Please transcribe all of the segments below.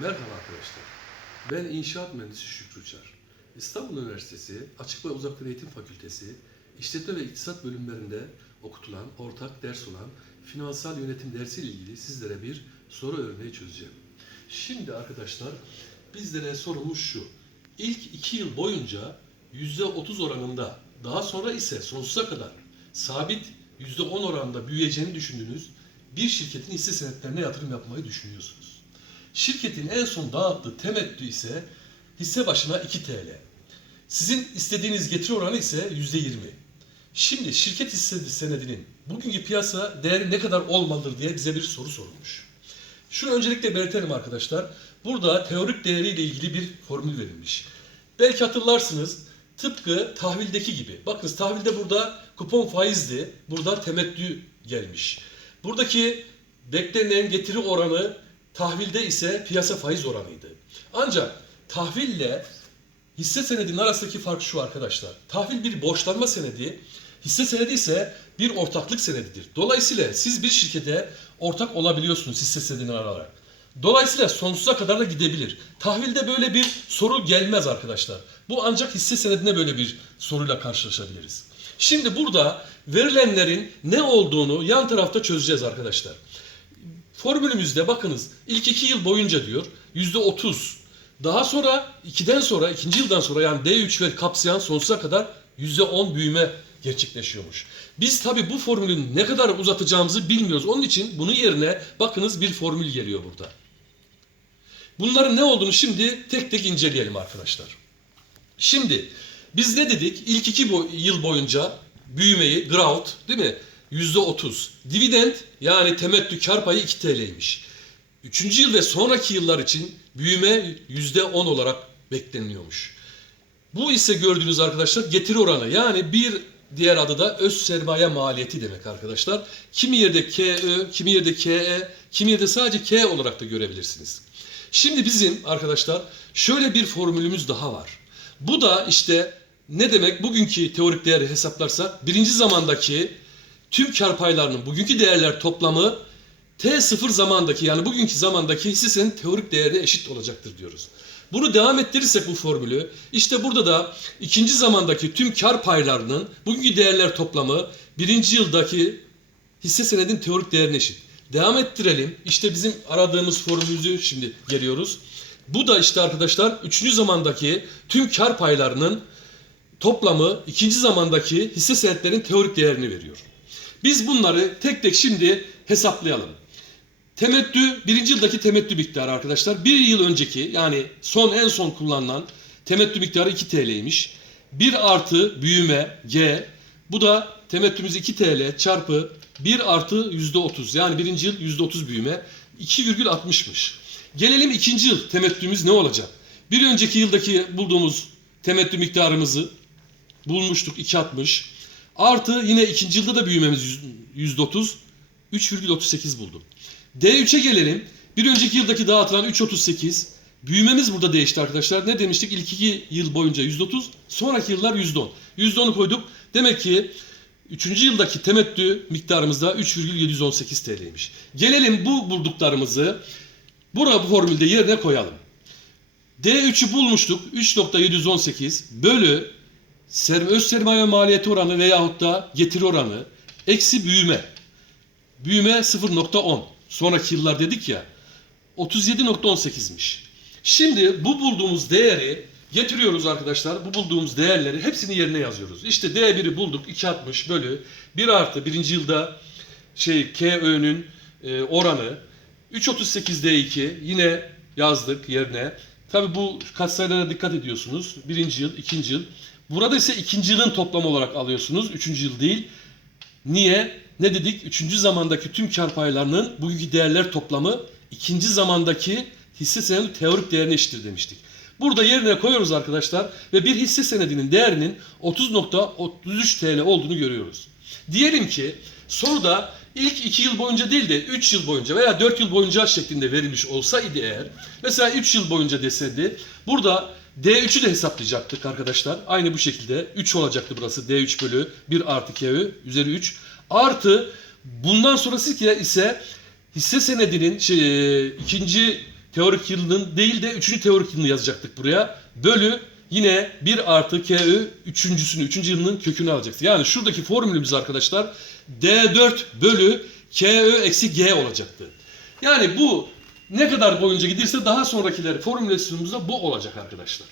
Merhaba arkadaşlar. Ben İnşaat Mühendisi Şükrü Uçar. İstanbul Üniversitesi Açık ve Uzaktan Eğitim Fakültesi İşletme ve İktisat bölümlerinde okutulan, ortak ders olan finansal yönetim dersi ile ilgili sizlere bir soru örneği çözeceğim. Şimdi arkadaşlar bizlere sorumuz şu. İlk iki yıl boyunca %30 oranında daha sonra ise sonsuza kadar sabit %10 oranında büyüyeceğini düşündüğünüz bir şirketin hisse senetlerine yatırım yapmayı düşünüyorsunuz. Şirketin en son dağıttığı temettü ise hisse başına 2 TL. Sizin istediğiniz getiri oranı ise %20. Şimdi şirket hisse senedinin bugünkü piyasa değeri ne kadar olmalıdır diye bize bir soru sorulmuş. Şunu öncelikle belirtelim arkadaşlar. Burada teorik değeriyle ilgili bir formül verilmiş. Belki hatırlarsınız tıpkı tahvildeki gibi. Bakınız tahvilde burada kupon faizdi. Burada temettü gelmiş. Buradaki beklenen getiri oranı tahvilde ise piyasa faiz oranıydı. Ancak tahville hisse senedinin arasındaki fark şu arkadaşlar. Tahvil bir borçlanma senedi, hisse senedi ise bir ortaklık senedidir. Dolayısıyla siz bir şirkete ortak olabiliyorsunuz hisse senedini alarak. Dolayısıyla sonsuza kadar da gidebilir. Tahvilde böyle bir soru gelmez arkadaşlar. Bu ancak hisse senedine böyle bir soruyla karşılaşabiliriz. Şimdi burada verilenlerin ne olduğunu yan tarafta çözeceğiz arkadaşlar. Formülümüzde bakınız ilk iki yıl boyunca diyor yüzde otuz. Daha sonra 2'den sonra ikinci yıldan sonra yani D3 ve kapsayan sonsuza kadar yüzde on büyüme gerçekleşiyormuş. Biz tabi bu formülün ne kadar uzatacağımızı bilmiyoruz. Onun için bunun yerine bakınız bir formül geliyor burada. Bunların ne olduğunu şimdi tek tek inceleyelim arkadaşlar. Şimdi biz ne dedik? İlk iki bo- yıl boyunca büyümeyi, growth değil mi? Yüzde otuz. Dividend yani temettü kar payı 2 TL'ymiş. Üçüncü yıl ve sonraki yıllar için büyüme yüzde on olarak bekleniyormuş. Bu ise gördüğünüz arkadaşlar getiri oranı yani bir diğer adı da öz sermaye maliyeti demek arkadaşlar. Kimi yerde KÖ, kimi yerde KE, kimi yerde sadece K olarak da görebilirsiniz. Şimdi bizim arkadaşlar şöyle bir formülümüz daha var. Bu da işte ne demek bugünkü teorik değeri hesaplarsak birinci zamandaki tüm kar paylarının bugünkü değerler toplamı T0 zamandaki yani bugünkü zamandaki hissenin teorik değerine eşit olacaktır diyoruz. Bunu devam ettirirsek bu formülü işte burada da ikinci zamandaki tüm kar paylarının bugünkü değerler toplamı birinci yıldaki hisse senedin teorik değerine eşit. Devam ettirelim. İşte bizim aradığımız formülümüzü şimdi geliyoruz. Bu da işte arkadaşlar üçüncü zamandaki tüm kar paylarının toplamı ikinci zamandaki hisse senetlerinin teorik değerini veriyor. Biz bunları tek tek şimdi hesaplayalım. Temettü, birinci yıldaki temettü miktarı arkadaşlar. Bir yıl önceki yani son en son kullanılan temettü miktarı 2 TL'ymiş. 1 artı büyüme G. Bu da temettümüz 2 TL çarpı 1 artı %30. Yani birinci yıl %30 büyüme 2,60'mış. Gelelim ikinci yıl temettümüz ne olacak? Bir önceki yıldaki bulduğumuz temettü miktarımızı bulmuştuk 2,60. Artı yine ikinci yılda da büyümemiz %30. 3,38 buldum. D3'e gelelim. Bir önceki yıldaki dağıtılan 3.38. Büyümemiz burada değişti arkadaşlar. Ne demiştik? İlk iki yıl boyunca %30, sonraki yıllar %10. %10'u koyduk. Demek ki 3. yıldaki temettü miktarımız da 3,718 TL'ymiş. Gelelim bu bulduklarımızı burada bu formülde yerine koyalım. D3'ü bulmuştuk. 3.718 bölü ser, öz sermaye maliyeti oranı veyahut da getiri oranı eksi büyüme. Büyüme 0.10. Sonraki yıllar dedik ya 37.18'miş. Şimdi bu bulduğumuz değeri getiriyoruz arkadaşlar. Bu bulduğumuz değerleri hepsini yerine yazıyoruz. İşte D1'i bulduk 2.60 bölü 1 artı birinci yılda şey KÖ'nün e, oranı 3.38 D2 yine yazdık yerine. Tabi bu katsayılara dikkat ediyorsunuz. Birinci yıl, ikinci yıl. Burada ise ikinci yılın toplamı olarak alıyorsunuz. Üçüncü yıl değil. Niye? Ne dedik? Üçüncü zamandaki tüm kar paylarının bugünkü değerler toplamı ikinci zamandaki hisse senedinin teorik değerine eşittir demiştik. Burada yerine koyuyoruz arkadaşlar ve bir hisse senedinin değerinin 30.33 TL olduğunu görüyoruz. Diyelim ki soruda ilk 2 yıl boyunca değil de 3 yıl boyunca veya 4 yıl boyunca şeklinde verilmiş olsaydı eğer mesela 3 yıl boyunca deseydi burada D3'ü de hesaplayacaktık arkadaşlar. Aynı bu şekilde 3 olacaktı burası D3 bölü 1 artı KÖ üzeri 3 artı bundan sonrası ise hisse senedinin şey, e, ikinci teorik yılının değil de 3. teorik yılını yazacaktık buraya. Bölü yine 1 artı KÜ üçüncüsünü, 3. yılının kökünü alacaksın. Yani şuradaki formülümüz arkadaşlar D4 bölü KÜ eksi G olacaktı. Yani bu ne kadar boyunca giderse daha sonrakiler formülasyonumuzda bu olacak arkadaşlar.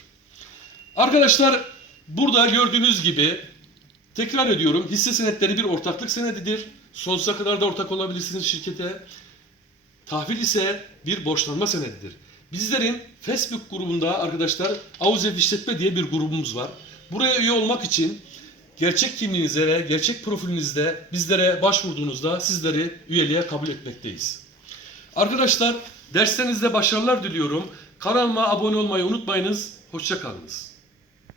Arkadaşlar burada gördüğünüz gibi tekrar ediyorum hisse senetleri bir ortaklık senedidir. Sonsuza kadar da ortak olabilirsiniz şirkete. Tahvil ise bir borçlanma senedidir. Bizlerin Facebook grubunda arkadaşlar Avuzev İşletme diye bir grubumuz var. Buraya üye olmak için gerçek kimliğinize ve gerçek profilinizde bizlere başvurduğunuzda sizleri üyeliğe kabul etmekteyiz. Arkadaşlar derslerinizde başarılar diliyorum. Kanalıma abone olmayı unutmayınız. Hoşçakalınız.